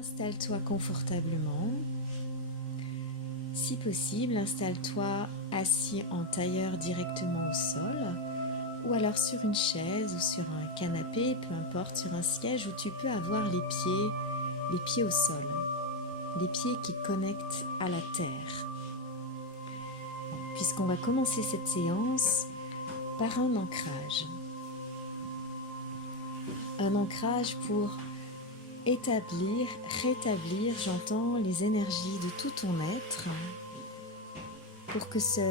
Installe-toi confortablement. Si possible, installe-toi assis en tailleur directement au sol ou alors sur une chaise ou sur un canapé, peu importe, sur un siège où tu peux avoir les pieds au sol, les pieds qui connectent à la terre. Puisqu'on va commencer cette séance par un ancrage. Un ancrage pour établir, rétablir, j'entends, les énergies de tout ton être pour que ça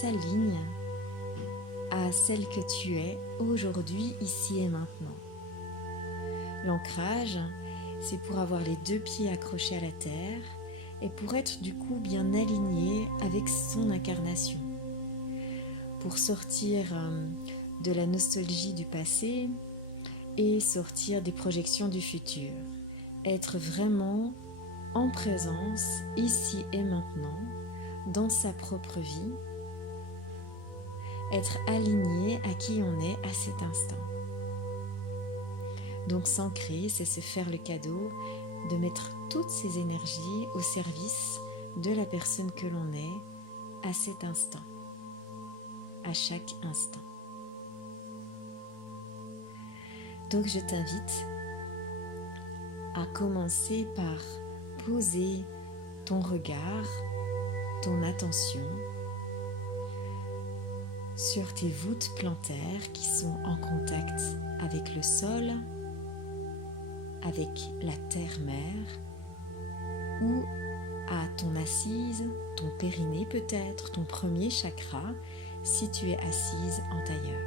s'aligne à celle que tu es aujourd'hui, ici et maintenant. L'ancrage, c'est pour avoir les deux pieds accrochés à la terre et pour être du coup bien aligné avec son incarnation. Pour sortir de la nostalgie du passé et sortir des projections du futur. Être vraiment en présence, ici et maintenant, dans sa propre vie. Être aligné à qui on est à cet instant. Donc s'ancrer, c'est se faire le cadeau de mettre toutes ces énergies au service de la personne que l'on est à cet instant, à chaque instant. Donc je t'invite à commencer par poser ton regard, ton attention sur tes voûtes plantaires qui sont en contact avec le sol, avec la terre-mère ou à ton assise, ton périnée peut-être, ton premier chakra si tu es assise en tailleur.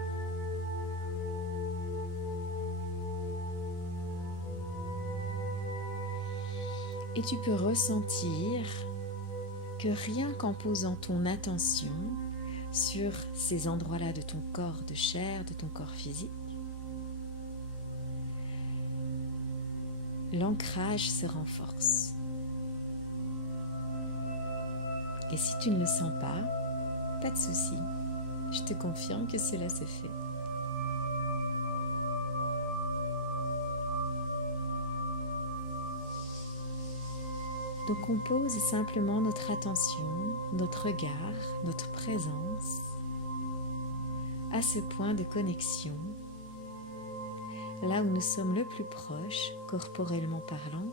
Et tu peux ressentir que rien qu'en posant ton attention sur ces endroits-là de ton corps de chair, de ton corps physique, l'ancrage se renforce. Et si tu ne le sens pas de souci, je te confirme que cela se fait. Donc on pose simplement notre attention, notre regard, notre présence à ce point de connexion, là où nous sommes le plus proches, corporellement parlant,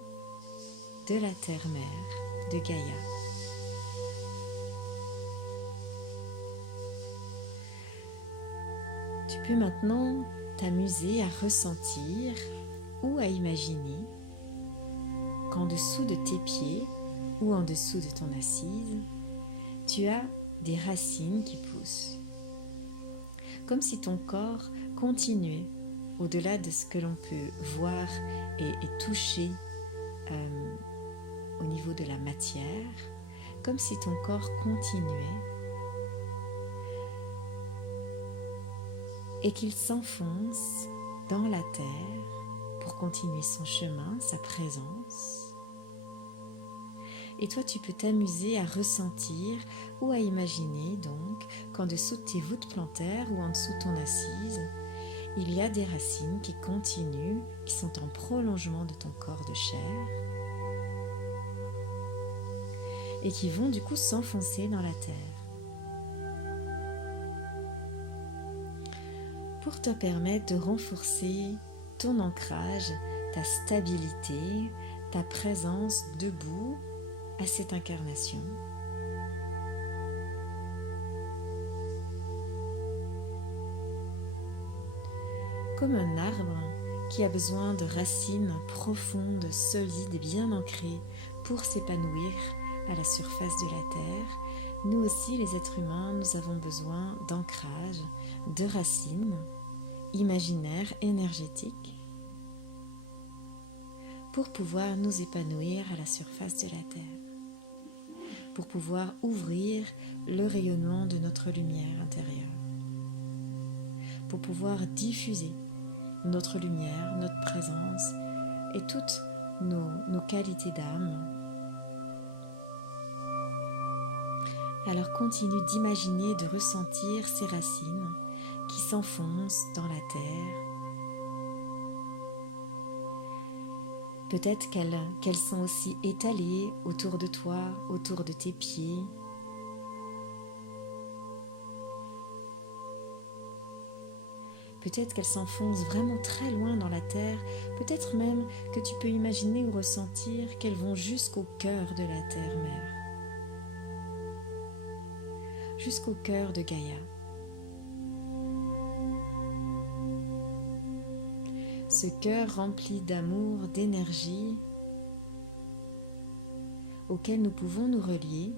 de la terre-mère, de Gaïa. Tu peux maintenant t'amuser à ressentir ou à imaginer qu'en dessous de tes pieds ou en dessous de ton assise, tu as des racines qui poussent. Comme si ton corps continuait au-delà de ce que l'on peut voir et toucher au niveau de la matière, comme si ton corps continuait et qu'il s'enfonce dans la terre pour continuer son chemin, sa présence. Et toi, tu peux t'amuser à ressentir ou à imaginer donc qu'en dessous de tes voûtes plantaires ou en dessous de ton assise, il y a des racines qui continuent, qui sont en prolongement de ton corps de chair et qui vont du coup s'enfoncer dans la terre pour te permettre de renforcer ton ancrage, ta stabilité, ta présence debout à cette incarnation. Comme un arbre qui a besoin de racines profondes, solides et bien ancrées pour s'épanouir à la surface de la Terre, nous aussi les êtres humains, nous avons besoin d'ancrage, de racines imaginaires, énergétiques, pour pouvoir nous épanouir à la surface de la Terre, pour pouvoir ouvrir le rayonnement de notre lumière intérieure, pour pouvoir diffuser notre lumière, notre présence et toutes nos qualités d'âme. Alors continue d'imaginer, de ressentir ces racines qui s'enfoncent dans la terre. Peut-être qu'elles sont aussi étalées autour de toi, autour de tes pieds. Peut-être qu'elles s'enfoncent vraiment très loin dans la terre. Peut-être même que tu peux imaginer ou ressentir qu'elles vont jusqu'au cœur de la terre-mère. Jusqu'au cœur de Gaïa. Ce cœur rempli d'amour, d'énergie, auquel nous pouvons nous relier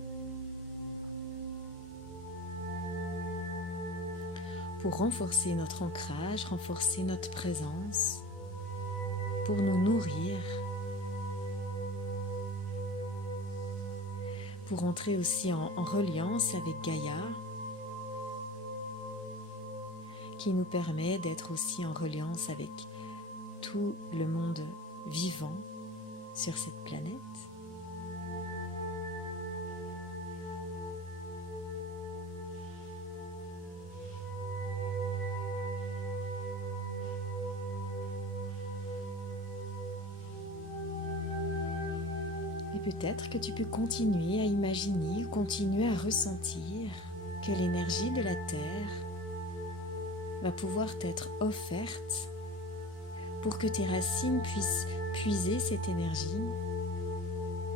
pour renforcer notre ancrage, renforcer notre présence, pour nous nourrir, pour entrer aussi en reliance avec Gaïa, qui nous permet d'être aussi en reliance avec tout le monde vivant sur cette planète. Et peut-être que tu peux continuer à imaginer ou continuer à ressentir que l'énergie de la Terre va pouvoir t'être offerte pour que tes racines puissent puiser cette énergie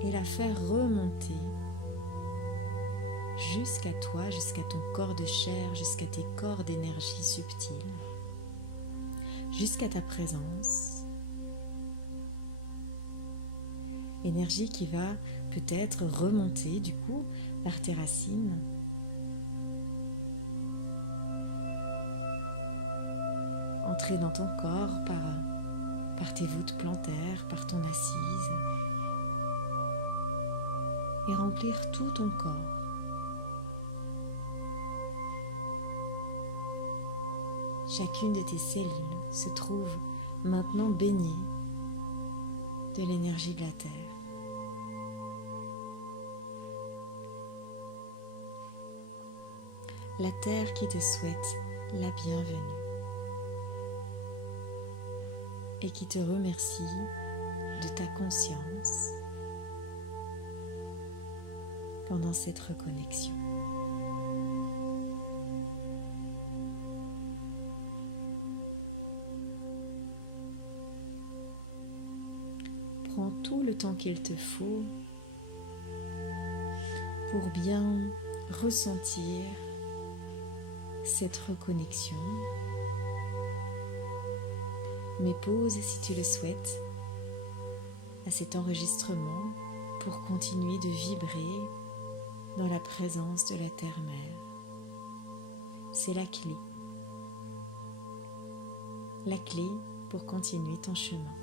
et la faire remonter jusqu'à toi, jusqu'à ton corps de chair, jusqu'à tes corps d'énergie subtile, jusqu'à ta présence. Énergie qui va peut-être remonter du coup par tes racines, entrer dans ton corps par tes voûtes plantaires, par ton assise, et remplir tout ton corps. Chacune de tes cellules se trouve maintenant baignée de l'énergie de la Terre. La Terre qui te souhaite la bienvenue et qui te remercie de ta conscience pendant cette reconnexion. Prends tout le temps qu'il te faut pour bien ressentir cette reconnexion. Mais pause, si tu le souhaites, à cet enregistrement pour continuer de vibrer dans la présence de la Terre-Mère. C'est la clé pour continuer ton chemin.